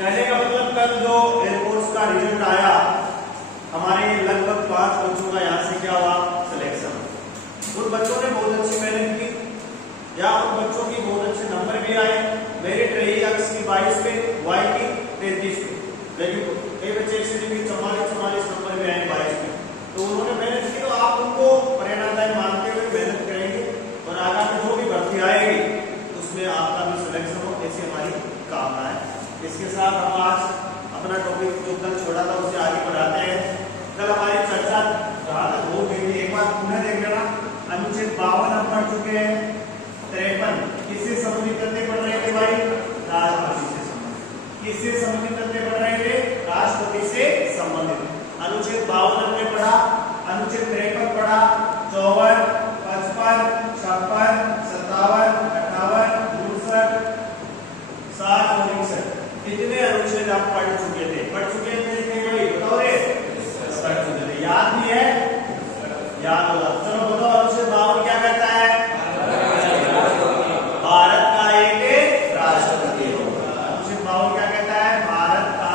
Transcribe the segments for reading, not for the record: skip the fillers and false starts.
कहने का मतलब कल जो एयरफोर्स का रिजल्ट आया, हमारे लगभग 5 बच्चों का यहाँ से क्या हुआ सिलेक्शन। उन बच्चों ने बहुत अच्छी मेहनत की या उन बच्चों की बहुत अच्छे नंबर भी आए। मेरिट रही एक्स की 22 पे, वाई की 33 पे, लेकिन कई बच्चे ऐसे भी 44 नंबर भी आए 22 पे। तो उन्होंने मेहनत की, तो आप उनको प्रेरणादायी मानते हुए मेहनत करेंगे और आगामी जो भी भर्ती आएगी उसमें आपका भी सिलेक्शन हो, ऐसी हमारी कामना है। इसके साथ हम आज अपना टॉपिक जो कल छोड़ा था उसे आगे बढ़ाते हैं। कल हमारी चर्चा जहाँ तक हो गई थी, एक बार पुनः देख लेना। अनुच्छेद 52 हम पढ़ चुके हैं। 53 किससे संबंधित तथ्य पढ़ रहे थे भाई? राष्ट्रपति से संबंधित। किससे संबंधित तथ्य पढ़ रहे थे? राष्ट्रपति से संबंधित। अनुच्छेद 52 हमने पढ़ा, अनुच्छेद 53 पढ़ा, 54, 55, 56, 57, 58, 59, 60 और 61 कितने अनुच्छेद आप पढ़ चुके थे? पढ़ चुके थे भाई? बताओ रे। पढ़ चुके थे, याद भी है? याद होगा। चलो बताओ अनुच्छेद 52 क्या कहता है? भारत का एक राष्ट्रपति होगा। अनुच्छेद 52 क्या कहता है? भारत का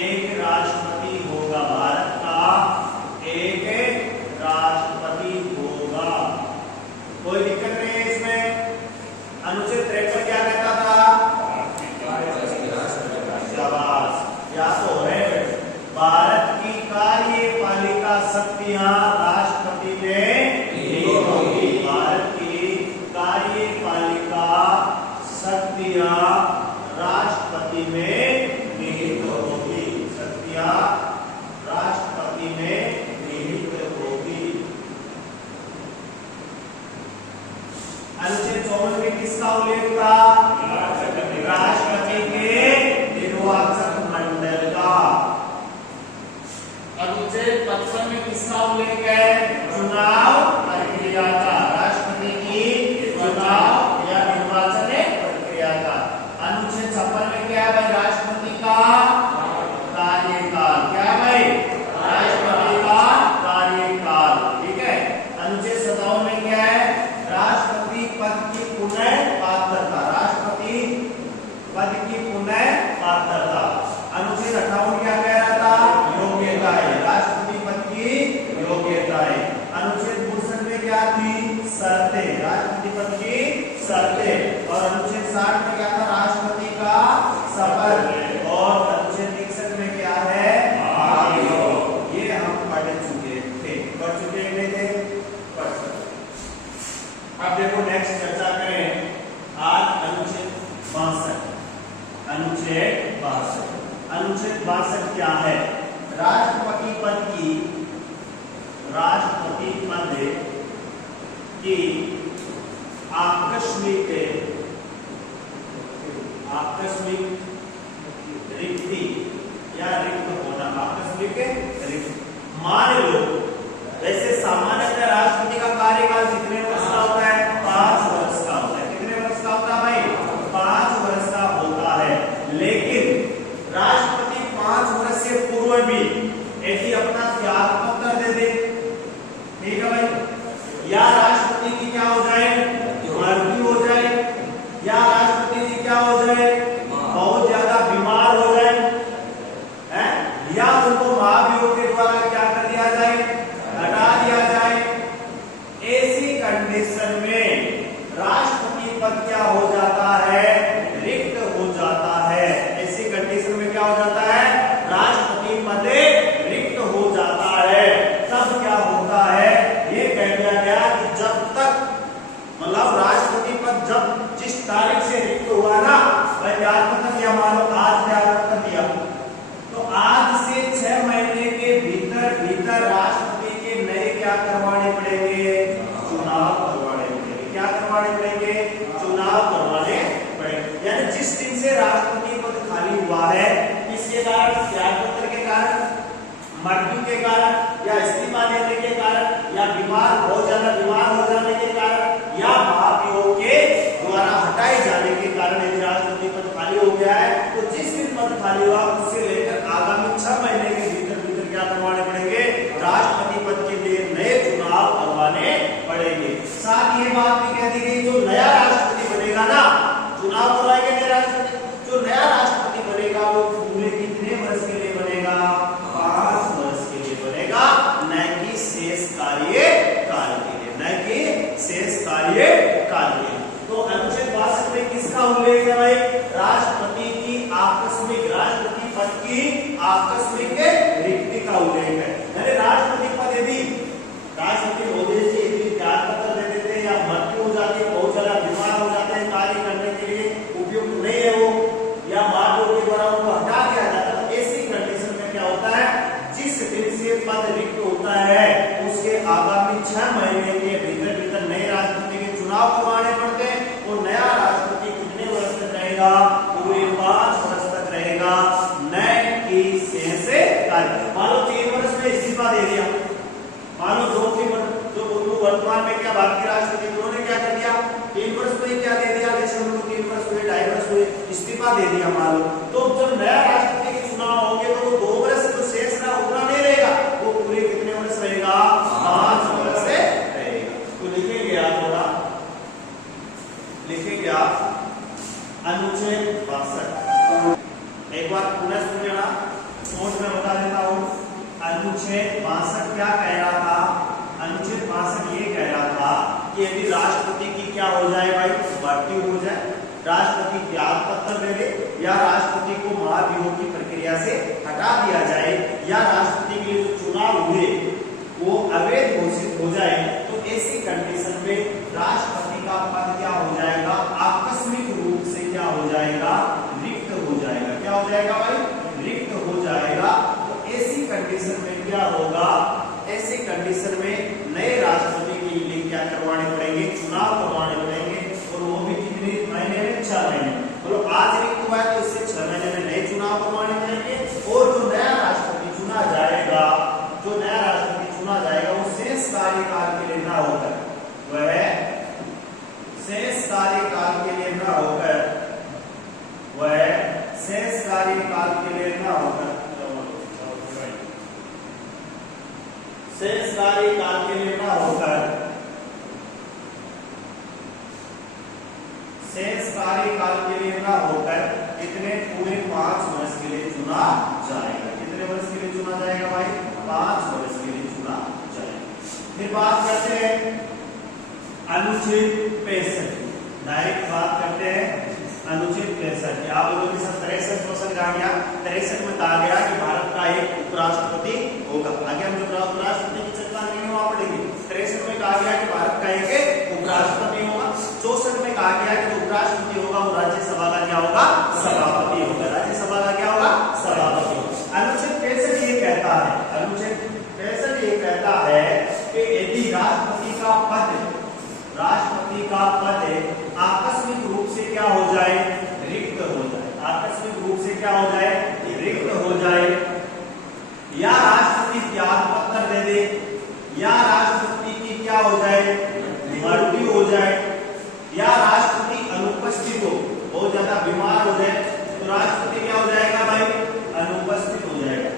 एक राष्ट्रपति होगा। भारत का एक राष्ट्रपति होगा। कोई दिक्कत नहीं है इसमें। अनुच्छेद 53 क्या कहता था? या तो है भारत की कार्यपालिका शक्तियां राष्ट्रपति में निहित होगी। भारत की कार्यपालिका शक्तियां राष्ट्रपति में निहित होगी। शक्तियां राष्ट्रपति में निहित होगी। अनुच्छेद 54 में किसका उल्लेख था? राष्ट्रपति के निर्वाचक मंडल का। अनुच्छेद 55 में किसका उल्लेख है? चुनाव प्रक्रिया का। राष्ट्रपति की चुनाव या निर्वाचन प्रक्रिया का। अनुच्छेद 56 में क्या है भाई? राष्ट्रपति का कार्यकाल। क्या है भाई? राष्ट्रपति का कार्यकाल। ठीक है। अनुच्छेद 57 में क्या है? राष्ट्रपति पद की पुनः पात्रता। राष्ट्रपति पद की पुनः पात्रता। अनुच्छेद 58 क्या कह रहा था? योग्यताएं। राष्ट्रपति पद की योग्यताएं। अनुच्छेद 62 में क्या थी? शर्तें। राष्ट्रपति पद की शर्तें। और अनुच्छेद 60 में क्या था? राष्ट्रपति का शपथ। और अनुच्छेद 61 में क्या है? आयोग। ये हम पढ़ चुके थे। पढ़ चुके नहीं थे? पढ़ चुके। अब देखो नेक्स्ट चर्चा करें आज अनुच्छेद 62। अनुच्छेद 62। अनुच्छेद 62 क्या है? राष्ट्रपति पद की आकस्मिक रिक्ति या रिक्त होना। आकस्मिक रिक्त। मान लो वैसे सामान्यतः राष्ट्रपति का कार्यकाल कितने वर्ष का होता है? 5 वर्ष का होता है। कितने वर्ष का होता है भाई? 5 वर्ष का होता है। लेकिन राष्ट्रपति 5 वर्ष से पूर्व भी ऐसी अपना त्याग पत्र दे दे, ठीक है भाई, या राष्ट्रपति की क्या हो जाए? मृत्यु हो जाए, या राष्ट्रपति जी क्या हो जाए? बहुत ज्यादा बीमार हो जाए, हैं? या उनको महाभियोग के द्वारा क्या कर दिया जाए? हटा दिया जाए। ऐसी कंडीशन में राष्ट्रपति पद क्या हो जाता है? रिक्त हो जाता है। ऐसी कंडीशन में क्या हो जाता है? राष्ट्रपति पद रिक्त हो जाता है। तब क्या होता है? ये कह दिया गया कि जब तक मतलब राष्ट्रपति पद जब जिस तारीख से रिक्त हुआ ना, वह त्यागपत्र दिया, मानो आज त्यागपत्र दिया, तो आज से 6 महीने के भीतर राष्ट्रपति के नए क्या करवाने पड़ेंगे? चुनाव करवाने पड़ेंगे। क्या करवाने पड़ेंगे? चुनाव करवाने पड़ेंगे। यानी जिस दिन से राष्ट्रपति पद खाली हुआ है, किसके कारण? त्यागपत्र के कारण, मृत्यु के कारण, या इस्तीफा देने के कारण, या बहुत ज्यादा बीमार हो जाने के कारण, या महाभियोग के द्वारा हटाए जाने के कारण यदि राष्ट्रपति पद खाली हो गया है, तो जिस दिन पद खाली हुआ उससे लेकर आगामी 6 महीने के भीतर क्या करवाने पड़ेंगे? राष्ट्रपति पद के लिए नए चुनाव करवाने पड़ेंगे। साथ ये बात भी कह दी गई, जो नया राष्ट्रपति बनेगा ना, चुनाव करवाएंगे नया राष्ट्रपति, जो नया राष्ट्रपति बनेगा आकस्मिक रिक्ति का उल्लेख है। यानी राष्ट्रपति पद यदि राष्ट्रपति महोदय से यदि त्याग पत्र दे देते हैं या मृत्यु हो जाती है, बहुत ज्यादा बीमार हो जाते हैं, कार्य करने के लिए उपयुक्त नहीं है वो, या मार्गों के द्वारा उनको हटा दिया जाता है, तो ऐसी कंडीशन में क्या होता है, जिस दिन से पद रिक्त होता है उसके आगामी 6 महीने के भीतर भीतर नए राष्ट्रपति के चुनाव करवाने पड़ते हैं। और नया राष्ट्रपति कितने वर्ष तक रहेगा, पूरे 5 वर्ष तक रहेगा नए की सेना से कार्य। मान लो 3 वर्ष में इस्तीफा दे दिया, मान लो 2-3 वर्ष जो वर्तमान में क्या भारतीय राष्ट्रपति उन्होंने क्या कर दिया, 3 वर्ष में क्या दे दिया, जैसे उनको 3 वर्ष हुए, 2.5 वर्ष हुए, इस्तीफा दे दिया मान लो, तो जब नया राष्ट्रपति के चुनाव होंगे तो वो 2 वर्ष जो शेष रहा उतना नहीं रहेगा, वो पूरे कितने वर्ष रहेगा, 5 वर्ष से रहेगा। तो लिखेंगे आप, थोड़ा लिखेंगे आप अनुच्छेद 62, एक बार पुनः सुन लेना, नोट में बता देता हूं। अनुच्छेद 62 क्या कह रहा था, अनुच्छेद 62 ये कह रहा था कि यदि राष्ट्रपति की क्या हो जाए भाई, मृत्यु हो जाए, राष्ट्रपति त्याग पत्र दे दे, या राष्ट्रपति को महाभियोग की प्रक्रिया से हटा दिया जाए, या राष्ट्रपति के लिए जो चुनाव हुए वो अवैध घोषित हो जाए, तो ऐसी कंडीशन में राष्ट्रपति का पद क्या हो जाएगा, आकस्मिक रूप से क्या हो जाएगा, रिक्त हो जाएगा। क्या हो जाएगा भाई, रिक्त हो जाएगा। तो ऐसी कंडीशन में क्या होगा, ऐसी कंडीशन में नए राष्ट्रपति के लिए क्या करवाने पड़ेंगे, चुनाव करवाने पड़ेंगे, और वो भी कितने महीने में, 6 महीने। मतलब आज रिक्त हुआ है तो इससे 6 महीने में नए चुनाव करवाने पड़ेंगे, और जो नया राष्ट्रपति चुना जाएगा, जो नया राष्ट्रपति चुना जाएगा वो शेष कार्यकाल के लिए ना होकर, वह शेष कार्यकाल के लिए ना होकर, वह शेष कार्यकाल के लिए ना होकर, शेष कार्यकाल के लिए ना होकर, शेष कार्यकाल के लिए ना होकर इतने पूरे 5 वर्ष के लिए चुना जाएगा। कितने वर्ष के लिए चुना जाएगा भाई, 5 वर्ष के लिए चुना जाएगा। फिर बात करते हैं अनुच्छेद 65, डायरेक्ट बात करते हैं अनुच्छेद 65। आप लोगों के साथ 63 क्वेश्चन कहा गया, 63 में कहा गया कि भारत का एक उपराष्ट्रपति होगा। आगे हम जो उपराष्ट्रपति की चर्चा करेंगे वहां पढ़ेंगे। 63 में कहा गया कि भारत का एक उपराष्ट्रपति होगा। 64 में कहा गया कि जो उपराष्ट्रपति होगा वो राज्यसभा का क्या होगा, सभापति होगा। राज्यसभा का क्या होगा, सभापति होगा। अनुच्छेद 65 ये कहता है, अनुच्छेद 65 ये कहता है कि यदि राष्ट्रपति का पद आकस्मिक रूप से क्या हो जाए, रिक्त हो जाए, आकस्मिक रूप से क्या हो जाए, रिक्त हो जाए, या राष्ट्रपति त्याग पत्र दे दे, या राष्ट्रपति की क्या हो जाए, मृत्यु हो जाए, या राष्ट्रपति अनुपस्थित हो, बहुत ज्यादा बीमार हो जाए, तो राष्ट्रपति क्या हो जाएगा भाई, अनुपस्थित हो जाएगा।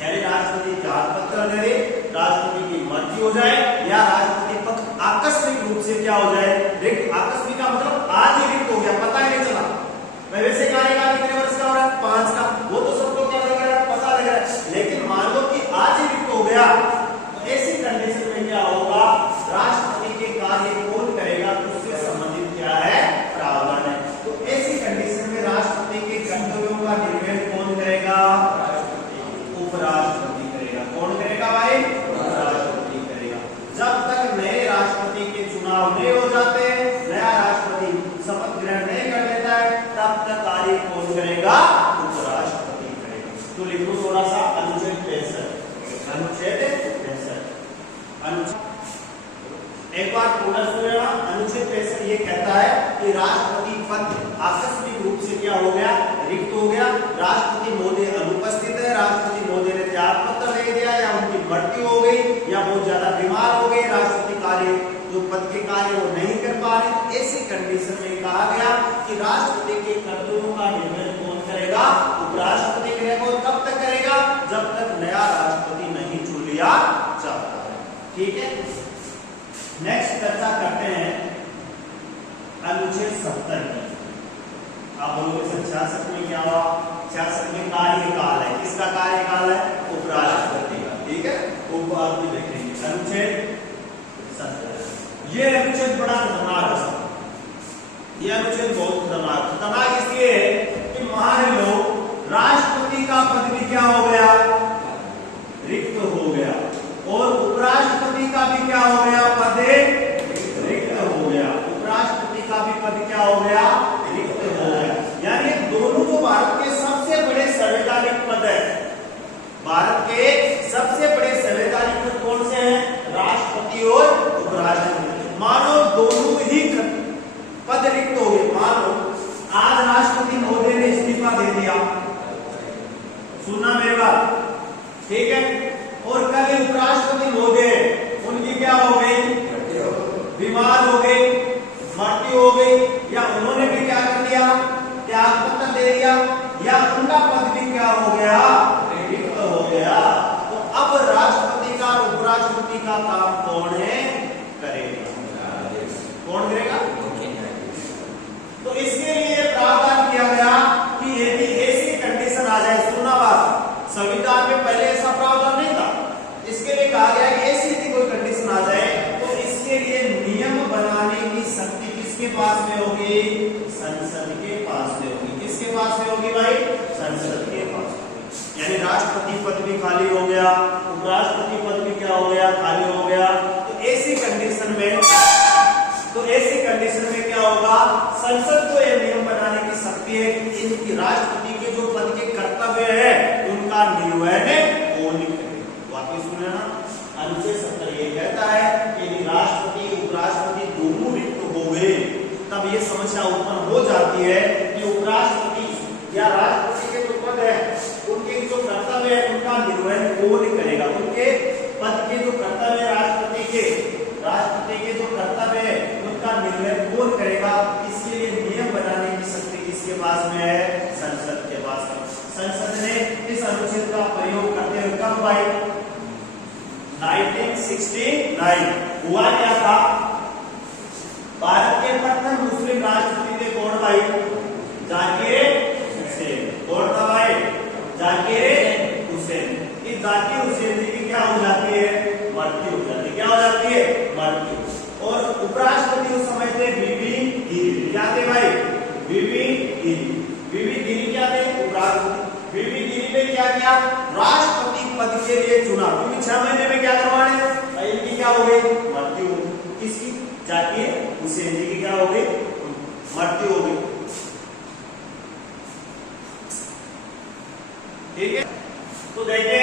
यानी राष्ट्रपति त्याग पत्र दे दे, राष्ट्रपति की मृत्यु हो जाए, या राष्ट्रपति पद आकस्मिक रूप से क्या हो जाए, रिक्त। आकस्मिक का मतलब आज ही रिक्त हो गया, पता ही नहीं चला। वैसे कार्यकाल कितने वर्ष का हो रहा है, 5 का, वो तो सबको क्या लग रहा है, पता लग रहा है। लेकिन मान लो कि आज ही रिक्त हो गया, तो ऐसी कंडीशन में क्या होगा, राष्ट्रपति के कार्य कौन करेगा, उससे संबंधित क्या है, प्रावधान है। तो ऐसी कंडीशन में राष्ट्रपति के कर्तव्यों का निर्वहन कौन करेगा, उपराष्ट्रपति करेगा। कौन करेगा भाई, उपराष्ट्रपति करेगा। जब तक नए राष्ट्रपति के चुनाव नहीं हो जाते, नया राष्ट्रपति शपथ ग्रहण नहीं कर लेता है, तब तक कार्य कौन करेगा, उपराष्ट्रपति करेगा। तो लिखो थोड़ा सा अनुच्छेद 65, अनुच्छेद 65। एक बार पुनः सुनिएगा, अनुच्छेद 65 ये कहता है कि राष्ट्रपति पद आकस्मिक रूप से क्या हो गया, रिक्त हो गया, राष्ट्रपति महोदय अनुपस्थित है, राष्ट्रपति महोदय ने त्याग पत्र दे दिया, या उनकी मृत्यु हो गई, या बहुत ज्यादा बीमार हो गए, राष्ट्रपति कार्य जो पद के कार्य वो नहीं कर पा रहे, ऐसी कंडीशन में कहा गया कि राष्ट्रपति के कर्तव्यों का निर्वहन कौन करेगा, उपराष्ट्रपति करेगा। और कब तक करेगा, जब तक नया राष्ट्रपति नहीं चुन लिया जाता है। ठीक है, नेक्स्ट चर्चा करते हैं अनुच्छेद 70 की। आप लोगों के साथ 66 में क्या हुआ, 66 में कार्यकाल है, किसका कार्यकाल है, उपराष्ट्रपति का। ठीक है, वो आप भी देखेंगे अनुच्छेद 70। ये अनुच्छेद बड़ा खतरनाक है, ये अनुच्छेद बहुत खतरनाक इसलिए कि मान लो राष्ट्रपति का पद भी क्या हो गया, भारत के सबसे बड़े संवैधानिक पद कौन से हैं? राष्ट्रपति और उपराष्ट्रपति। मानो दोनों ही पद रिक्त हो गए। मानो आज राष्ट्रपति महोदय ने इस्तीफा दे दिया, सुनना मेरी बात, ठीक है, और कल उपराष्ट्रपति महोदय उनकी क्या हो गई? बीमार हो गई, मृत्यु हो गई, या उन्होंने भी क्या कर दिया? त्यागपत्र दे दिया, या उनका पद भी क्या हो गया? रिक्त हो गया। तो अब राष्ट्रपति का और उपराष्ट्रपति का काम कौन है करेगा? कौन करेगा? तो इसके लिए प्रावधान किया गया कि यदि ऐसी कंडीशन आ जाए, सुनना बात, संविधान में पहले ऐसा प्रावधान नहीं था, इसके लिए कहा गया कि ऐसी यदि कोई कंडीशन आ जाए तो इसके लिए नियम बनाने की शक्ति किसके पास में होगी? संसद के पास में होगी। किसके पास में होगी भाई? संसद के पास। यानी राष्ट्रपति पद भी खाली हो गया, उपराष्ट्रपति पद भी क्या हो गया? खाली हो गया। तो ऐसी कंडीशन में क्या होगा? संसद को यह नियम बनाने की शक्ति है कि इनकी राष्ट्रपति के जो पद के कर्तव्य है उनका निर्वहन कौन करेगा। वाकई सुने ना, अनुच्छेद 70 ये कहता है कि यदि राष्ट्रपति उपराष्ट्रपति दोनों रिक्त हो गए तब ये समस्या उत्पन्न हो जाती है कि उपराष्ट्रपति या राष्ट्रपति के जो पद है उनके जो कर्तव्य है उनका निर्वहन कौन करेगा? उनके पद के जो कर्तव्य है राष्ट्रपति के जो कर्तव्य है उनका निर्वहन कौन करेगा? इसके लिए नियम बनाने की शक्ति किसके पास में है? संसद के पास में। संसद ने इस अनुच्छेद का प्रयोग करते हुए कब भाई? 1969 हुआ क्या था? भारत के प्रथम मुस्लिम राष्ट्रपति थे कौन भाई? जाकिर हुसैन। कौन था भाई? जाकिर हुसैन। इस जाकिर हुसैन जी की क्या हो जाती है? मृत्यु हो जाती है। क्या हो जाती है? मृत्यु। और उपराष्ट्रपति उस समय थे बीबी गिरी। क्या थे भाई? बीबी गिरी। बीबी गिरी क्या थे? उपराष्ट्रपति। बीबी गिरी ने क्या किया? राष्ट्रपति पद के लिए चुना, क्योंकि 6 महीने में क्या करवाने? इनकी क्या हो गई? मृत्यु हो गई। किसकी? जाकिर हुसैन जी की क्या हो गई? मृत्यु हो गई। ठीक है, तो देखिए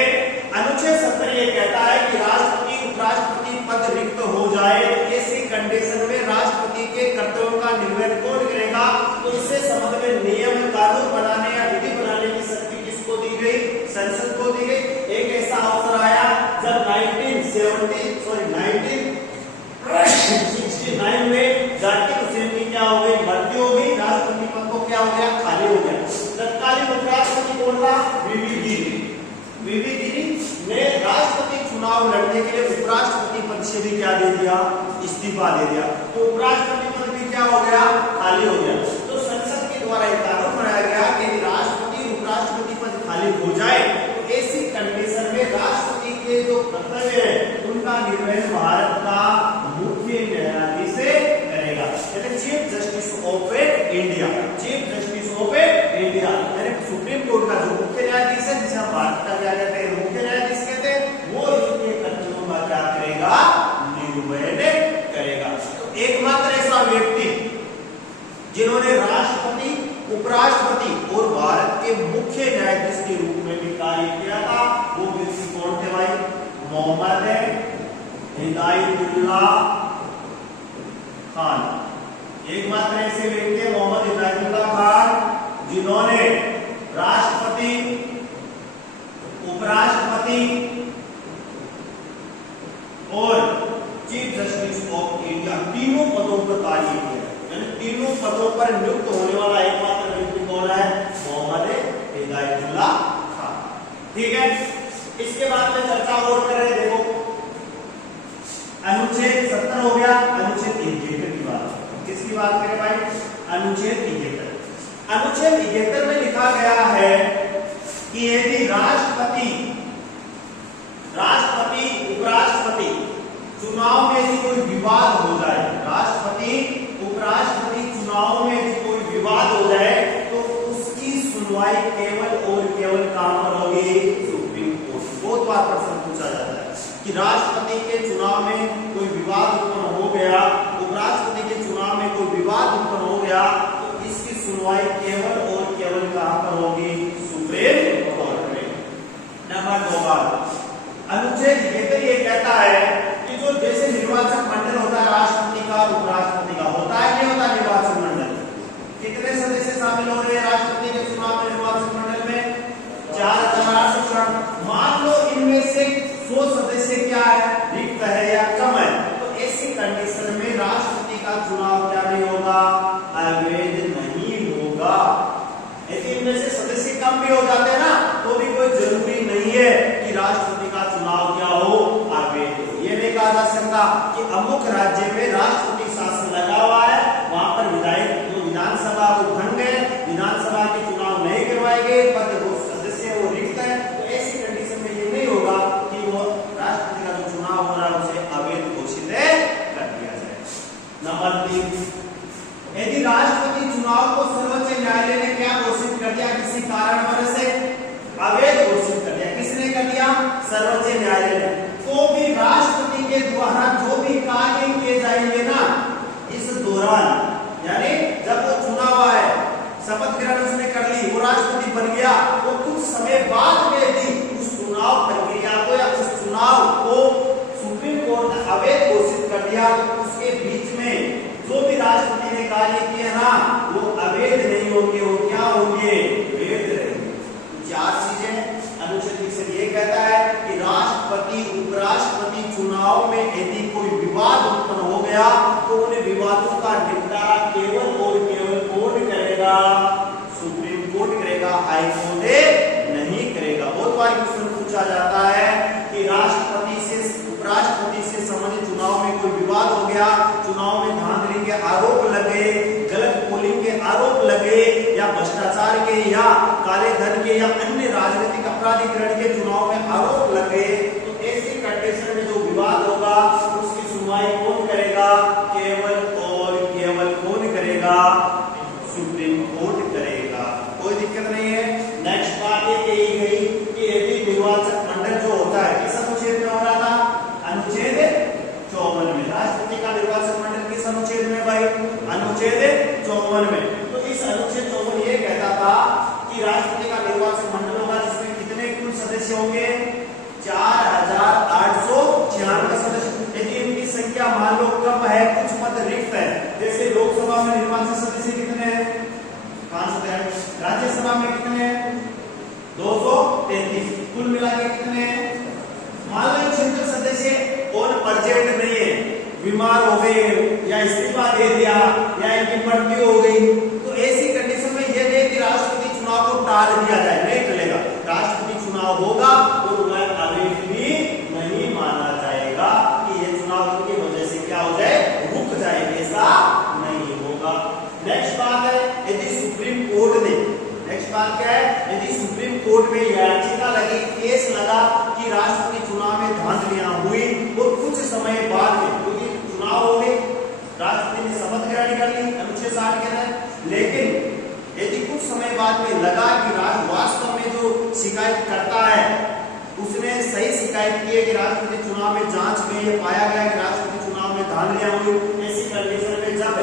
अनुच्छेद 70 ये कहता है कि राष्ट्रपति उपराष्ट्रपति पद रिक्त हो जाए, ऐसी कंडीशन में राष्ट्रपति के कर्तव्यों का निर्वहन कौन करेगा? तो इससे संबंध में नियम कानून बनाने या विधि बनाने की शक्ति किसको दी गई? संसद को दी गई। एक ऐसा अवसर आया जब 1969 में जाकिर हुसैन की क्या हो गई? मृत्यु हो गई। राष्ट्रपति पद को क्या हो गया? खाली हो गया। तत्कालीन उपराष्ट्रपति कौन था? बीबी गिरी। बीबी गिरी ने राष्ट्रपति चुनाव लड़ने के लिए उपराष्ट्रपति पद से भी क्या दे दिया? इस्तीफा दे दिया। तो उपराष्ट्रपति पद भी क्या हो गया? खाली हो गया। तो संसद के द्वारा एक कानून बनाया गया कि राष्ट्रपति उपराष्ट्रपति पद खाली हो जाए तो ऐसी कंडीशन में राष्ट्रपति के जो कर्तव्य है उनका निर्वहन भारत का मुख्य न्यायाधीश करेगा, यानी chief justice of India. Chief justice of India यानी सुप्रीम कोर्ट का जो मुख्य न्यायाधीश है, जिसे हम भारत का क्या कहते हैं? मुख्य न्यायाधीश कहते हैं, वो इनके कर्तव्यों का क्या करेगा? निर्वहन करेगा। तो एकमात्र ऐसा व्यक्ति जिन्होंने राष्ट्रपति उपराष्ट्रपति और भारत के मुख्य न्यायाधीश के रूप में भी कार्य किया था, वो व्यक्ति कौन थे भाई? मोहम्मद हिदायतुल्लाह खान। एकमात्र ऐसे व्यक्ति है मोहम्मद हिदायतुल्लाह खान जिन्होंने राष्ट्रपति उपराष्ट्रपति और चीफ जस्टिस ऑफ इंडिया तीनों पदों पर कार्य किया। यानी तीनों पदों पर नियुक्त होने वाला एकमात्र व्यक्ति कौन है? मोहम्मद हिदायतुल्लाह खान। ठीक है, इसके बाद में चर्चा और कर रहे। देखो अनुच्छेद 70 हो गया। अनुच्छेद 71 की बात, किसकी बात करें भाई? अनुच्छेद 71। अनुच्छेद 71 में लिखा गया है कि यदि राष्ट्रपति उपराष्ट्रपति चुनाव में यदि कोई विवाद हो जाए, राष्ट्रपति उपराष्ट्रपति चुनाव में यदि कोई विवाद हो जाए तो उसकी सुनवाई केवल और केवल कहां पर होगी? Supreme court. बहुत बार प्रश्न पूछा जाता है कि राष्ट्रपति के चुनाव में कोई विवाद उत्पन्न हो गया, उपराष्ट्रपति के चुनाव में कोई विवाद उत्पन्न हो गया तो इसकी सुनवाई केवल और केवल कहां पर होगी? सुप्रीम कोर्ट में। नंबर 2 कहता है कि जो जैसे निर्वाचक मंडल होता है राष्ट्रपति का और उपराष्ट्रपति का, होता है नहीं होता निर्वाचक मंडल, कितने सदस्य शामिल हो रहे हैं राष्ट्रपति के चुनाव में निर्वाचक मंडल में? 4894। मान लो इनमें से 100 सदस्य क्या है, रिक्त है या कम है, तो ऐसी कंडीशन में राष्ट्रपति का चुनाव क्या नहीं होगा, अवैध नहीं होगा। यदि इनमें से सदस्य कम भी हो जाते हैं ना, तो भी कोई जरूरी नहीं है कि राष्ट्रपति का चुनाव क्या हो, अवैध हो। ये नहीं कहा जा सकता कि अमुक राज्य में राष्ट्रपति शासन लगा हुआ है, वहां पर विधायक जो विधानसभा वो भंग है, विधानसभा के चुनाव नहीं करवाए गए, पद वो सदस्य वो रिक्त है, तो ऐसी कंडीशन में ये नहीं होगा कि वो राष्ट्रपति का जो चुनाव हो रहा है उसे अवैध घोषित कर दिया जाए। नंबर 3, यदि राष्ट्रपति चुनाव को सर्वोच्च न्यायालय ने क्या घोषित कर दिया, किसी कारणवश से अवैध घोषित कर दिया, किसने कर दिया, सर्वोच्च न्यायालय ने, तो भी राष्ट्रपति के द्वारा जो भी कार्य किए जाएंगे ना इस दौरान, यानी जब वो चुनाव है, शपथ ग्रहण उसने कर ली, वो राष्ट्रपति बन गया, तो कुछ समय बाद में भी उस चुनाव प्रक्रिया को या उस चुनाव को सुप्रीम कोर्ट ने अवैध घोषित कर दिया, तो उसके बीच में जो भी राष्ट्रपति ने कार्य किए ना वो अवैध नहीं होंगे, वो क्या होंगे, वैध रहेंगे। 4 चीजें अनुच्छेद 20 ये कहता है कि राष्ट्रपति उपराष्ट्रपति चुनाव में यदि कोई विवाद उत्पन्न हो गया तो उन विवादों का निपटारा केवल और केवल कौन करेगा, सुप्रीम कोर्ट करेगा, हाई कोर्ट नहीं करेगा। बहुत बार क्वेश्चन पूछा जाता है कि राष्ट्रपति से उपराष्ट्रपति से संबंधित चुनाव में कोई विवाद हो गया, चुनाव में धांधली के आरोप लगे, गलत पोलिंग के आरोप लगे, या भ्रष्टाचार के या काले धन के या अन्य राजनीतिक अपराधीकरण के चुनाव में आरोप लगे, तो ऐसी कंडीशन में जो विवाद होगा उसकी सुनवाई कौन करेगा, केवल और केवल कौन करेगा, सुप्रीम कोर्ट करेगा। कोई दिक्कत नहीं है। नेक्स्ट बात ये कही गई कि यदि निर्वाचक मंडल जो होता है किस अनुच्छेद में हो रहा था, अनुच्छेद 54 में। राष्ट्रपति का निर्वाचक मंडल किस अनुच्छेद में भाई, अनुच्छेद 54 में। तो इस अनुच्छेद 54 ये कहता था कि राष्ट्रपति का निर्वाचक मंडल होगा जिसमें कितने कुल सदस्य होंगे, 4896 सदस्य। यदि इनकी संख्या मान लो कम है, कुछ पद रिक्त है, जैसे लोकसभा में निर्वाचित सदस्य कितने हैं, 563, राज्यसभा में कितने हैं, 233, कुल मिला के कितने हैं, मान लो 76 सदस्य और परजेंट नहीं है, बीमार हो गए या इस्तीफा दे दिया या इनकी मृत्यु हो गई, तो ऐसी कंडीशन में यह नहीं कि राष्ट्रपति चुनाव को टाल दिया जाए, नहीं चलेगा। राष्ट्रपति चुनाव होगा तो वह अवैध भी नहीं माना जाएगा कि यह चुनाव की वजह से क्या हो जाए, रुक जाए, ऐसा नहीं होगा। नेक्स्ट बात है, यदि सुप्रीम कोर्ट ने, नेक्स्ट बात क्या है, यदि सुप्रीम कोर्ट में याचिका लगी, केस लगा कि राष्ट्रपति चुनाव में धांधलियां हुई और कुछ समय बाद में, क्योंकि चुनाव हो गए, राष्ट्रपति ने शपथ ग्रहण कर ली अनुच्छेद 60 के तहत, लेकिन यदि कुछ समय बाद में लगा कि वास्तव में जो शिकायत करता है उसने सही शिकायत की है कि राष्ट्रपति चुनाव में जांच में ये पाया गया कि राष्ट्रपति चुनाव में धांधलियां हुई, ऐसी कंडीशन में जब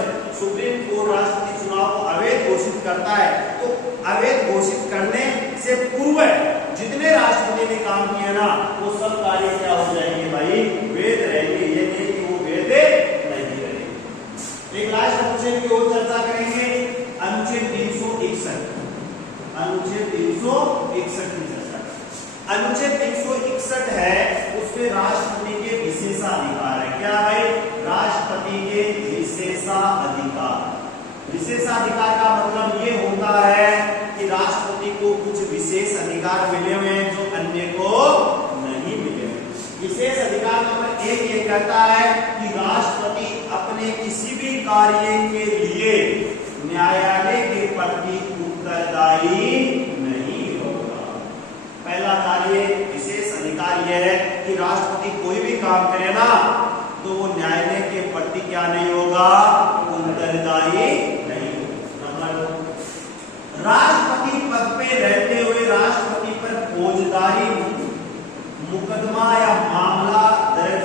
सुप्रीम कोर्ट राष्ट्रपति चुनाव को अवैध घोषित करता है, तो अवैध घोषित करने से पूर्व जितने राष्ट्रपति ने काम किया ना वो सब कार्य क्या हो जाएंगे भाई, वैध रहेंगे। ये नहीं कि वो वैध नहीं रहेंगे। एक लास्ट अनुच्छेद की ओर चर्चा करेंगे, अनुच्छेद 361, अनुच्छेद 361 की चर्चा। अनुच्छेद 361 है उसमें राष्ट्रपति के विशेषाधिकार है। क्या भाई, राष्ट्रपति के विशेषाधिकार। विशेषाधिकार का मतलब ये होता है कि राष्ट्रपति को कुछ विशेष अधिकार मिले हुए हैं जो अन्य को नहीं मिले। विशेष अधिकार नंबर 1 ये कहता है कि राष्ट्रपति अपने किसी भी कार्य के लिए न्यायालय के प्रति उत्तरदायी नहीं होगा। पहला कार्य, विशेष अधिकार यह है कि राष्ट्रपति कोई भी काम करे ना तो वो न्यायालय के प्रति क्या नहीं होगा, उत्तरदायी नहीं होगा। नंबर 2, राष्ट्रपति पद पे रहते हुए राष्ट्रपति पर फौजदारी मुकदमा या मामला दर्ज,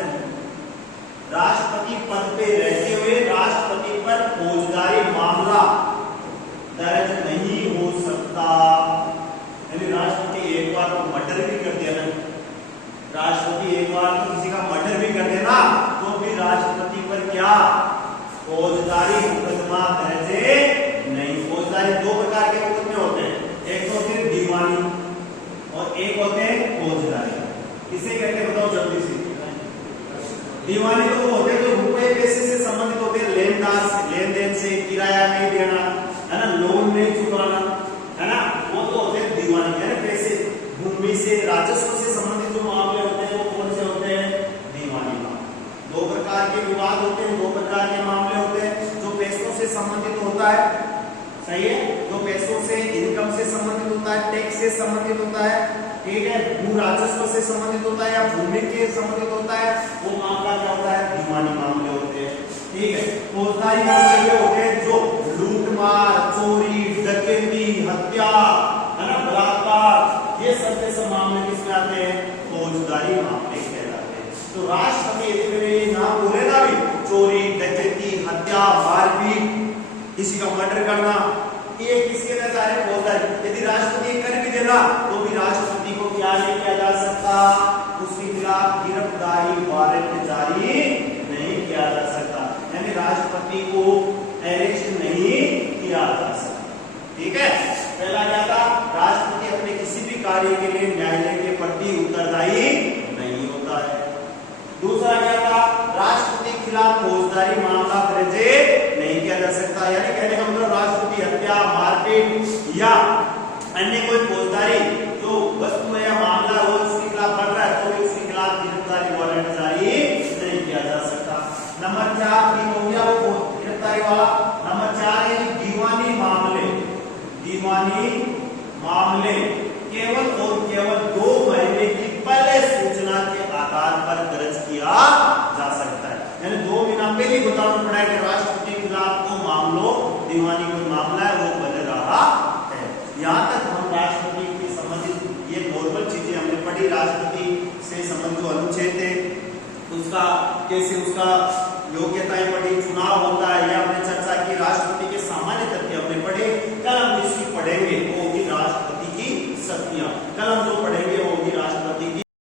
राष्ट्रपति पद पे रहते हुए राष्ट्रपति पर फौजदारी मामला दर्ज नहीं हो सकता। यदि राष्ट्रपति एक बार को मर्डर भी कर दिया ना, राष्ट्रपति एक बार तो किसी का देना तो भी राष्ट्रपति पर क्या फौजदारी मुकदमा दर्ज नहीं। फौजदारी दो प्रकार के मुकदमे होते हैं, एक तो होते हैं दीवानी और एक होते हैं फौजदारी। किसे कहते हैं बताओ जल्दी से। दीवानी तो वो होते हैं जो रुपए पैसे से संबंधित होते हैं, लेन देन से, किराया नहीं देना है ना, लोन नहीं चुकाना है ना, वो तो होते हैं दीवानी। यानी पैसे भूमि से राजस्व से संबंधित जो मामले होते हैं वो कौन से होते हैं, दीवानी मामले। दो प्रकार के विवाद होते हैं, दो प्रकार के मामले होते हैं, जो पैसों से संबंधित होता है, सही है, जो पैसों से इनकम से संबंधित होता है, टैक्स से संबंधित होता है, ठीक है, भू राजस्व से संबंधित होता है या भूमि के संबंधित होता है, वो मामला क्या होता है, दीवानी मामले होते हैं। ठीक है, फौजदारी मामले होते हैं जो लूटमार, चोरी, डकैती, हत्या है ना, बलात्कार, ये सब के सब मामले किसमें आते हैं, फौजदारी मामले कहलाते हैं। तो राष्ट्रपति यदि मेरे ये नाम बोले ना भी, चोरी, डकैती, हत्या, मारपीट, किसी का मर्डर करना, ये किसके तहत आ रहे हैं, फौजदारी। यदि राष्ट्रपति कर भी देना तो भी राष्ट्रपति को क्या नहीं किया जा सकता, उसके खिलाफ गिरफ्तारी वारंट जारी नहीं किया जा सकता, यानी राष्ट्रपति को अरेस्ट नहीं किया जा सकता। ठीक है, पहला क्या था, राष्ट्रपति अपने किसी भी कार्य के लिए न्यायालय के प्रति उत्तरदायी नहीं होता है। दूसरा क्या था, राष्ट्रपति के खिलाफ फौजदारी मामला दर्ज नहीं किया जा सकता, यानी कहने का मतलब राष्ट्रपति हत्या, मारपीट या अन्य कोई फौजदारी जो वस्तु है या मामला हो उसके खिलाफ बढ़ रहा है तो भी उसके खिलाफ गिरफ्तारी वारंट जारी नहीं किया जा सकता। नंबर 4 हो गया वो गिरफ्तारी वाला। नंबर 4 है दीवानी मामले। दीवानी मामले केवल और केवल 2 महीने की पहले सूचना के आधार पर दर्ज किया जा सकता है, यानी 2 महीना पहले बताना पड़ा है कि राष्ट्रपति के खिलाफ को मामलो दीवानी कोई मामला है वो बन रहा है। यहाँ तक हम राष्ट्रपति के संबंधित ये नॉर्मल चीजें हमने पढ़ी, राष्ट्रपति से संबंधित जो अनुच्छेद थे उसका कैसे उसका योग्यताएं पढ़ी, चुनाव होता है या हमने चर्चा की, राष्ट्रपति के सामान्य तथ्य हमने पढ़े। कल हम जिसकी पढ़ेंगे वो होगी राष्ट्रपति की शक्तियां। कल हम जो